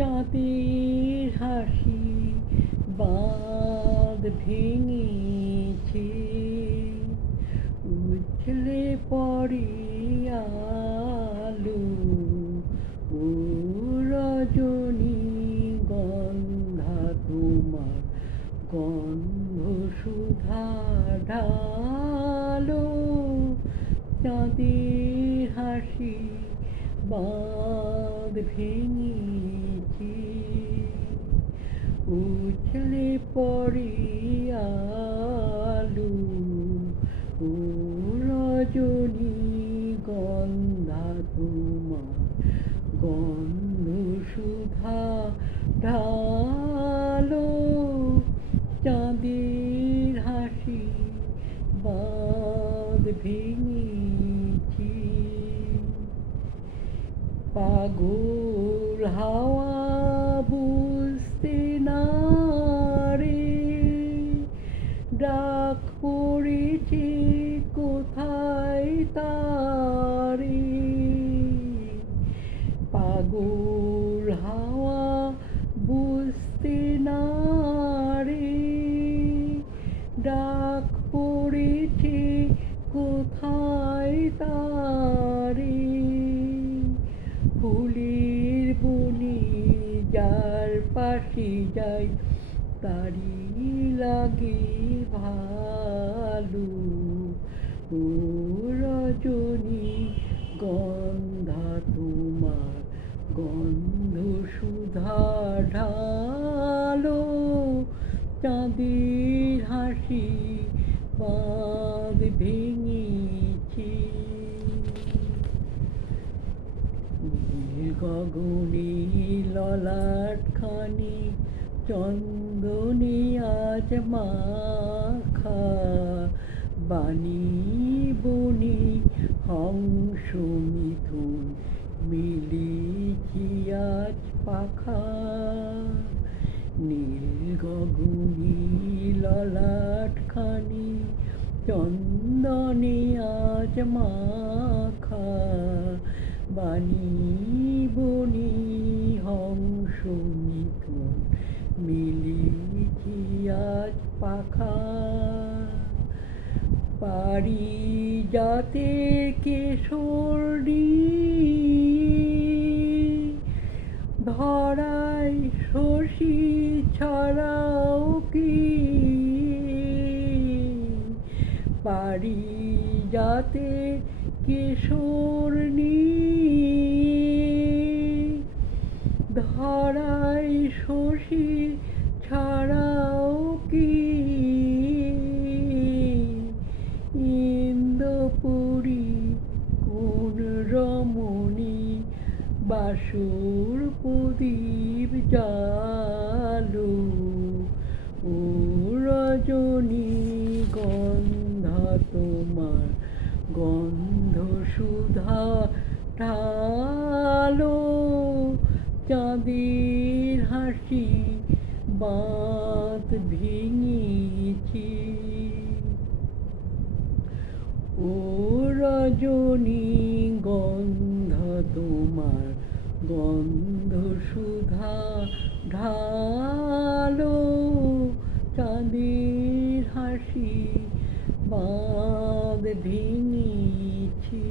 চাঁদের হাসি বাঁধ ভেঙেছে, উছলে পড়ে আলো ও রজনী গন্ধা তোমার গন্ধ সুধা ঢালো। চাঁদের হাসি বাঁধ ভেঙেছে, উছলে পড়ে আলো ও রজনী গন্ধা তোমার গন্ধ সুধা ঢালো। চাঁদের হাসি বাঁধ ভেঙেছে, পাগল হাওয়া বুঝতে না রে ডাক পড়েছে কোথায় তারে। পাগল হাওয়া বুঝতে না রে ডাক পড়েছে কোথায় তারে। ফুলের বনে যার পাশে যাই তারি লাগে ভালো ও রজনী গন্ধা তোমার গন্ধ সুধা ঢালো। চাঁদের হাসি বাঁধ ভেঙেছে, নীল গগনে ললাটখানি চন্দনে আজ মাখা, বানি বনে হংস মিথুন মেলেছি আজ পাখা। নীল গগনে ললাটখানি চন্দনে আজ মাখা, বানি বনে হংস মিথুন মেলেছি আজ পাখা। পারিজাতে কেশরী ধরায় শশী ছড়াও কি। পারিজাতে কেশরী ধরায় শশী ছড়াও কি। ইন্দ্রপুরী কোন রমণী বাসর প্রদীপ জালো ও রজনী গন্ধা তোমার গন্ধ সুধা ঢালো। চাঁদের হাসি বাঁধ ভেঙেছে, ও রজনী গন্ধা তোমার গন্ধ সুধা ঢালো। চাঁদের হাসি বাঁধ ভেঙেছে।